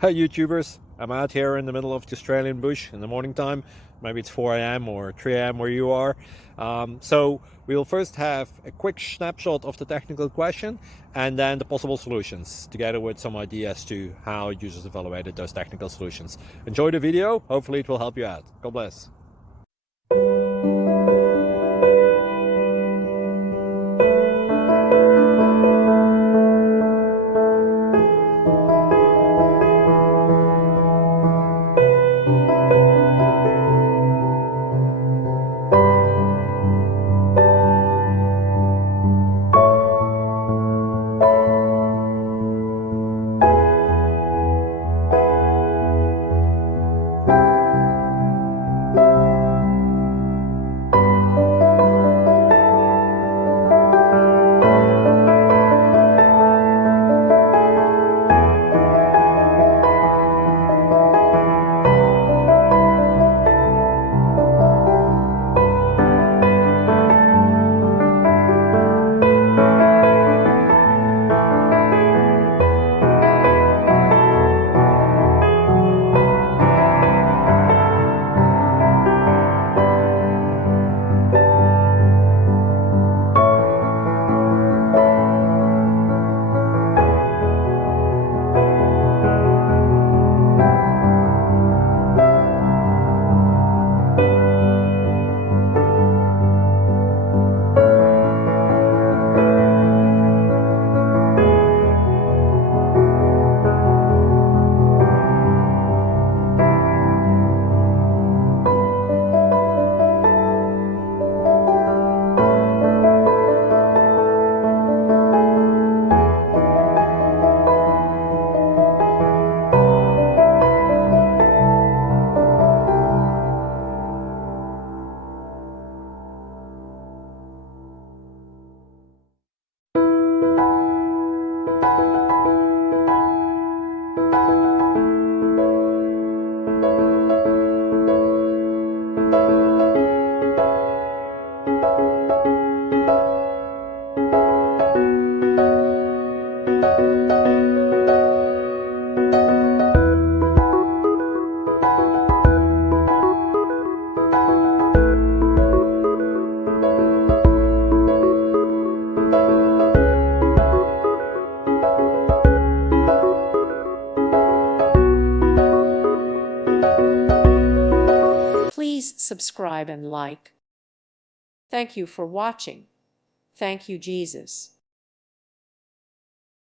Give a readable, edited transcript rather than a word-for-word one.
Hi YouTubers, I'm out here in the middle of the Australian bush in the morning time. Maybe it's 4 a.m. or 3 a.m. where you are. So we'll first have a quick snapshot of the technical question and then the possible solutions, together with some ideas to how users evaluated those technical solutions. Enjoy the video, hopefully it will help you out. God bless. Please subscribe and like. Thank you for watching. Thank you, Jesus.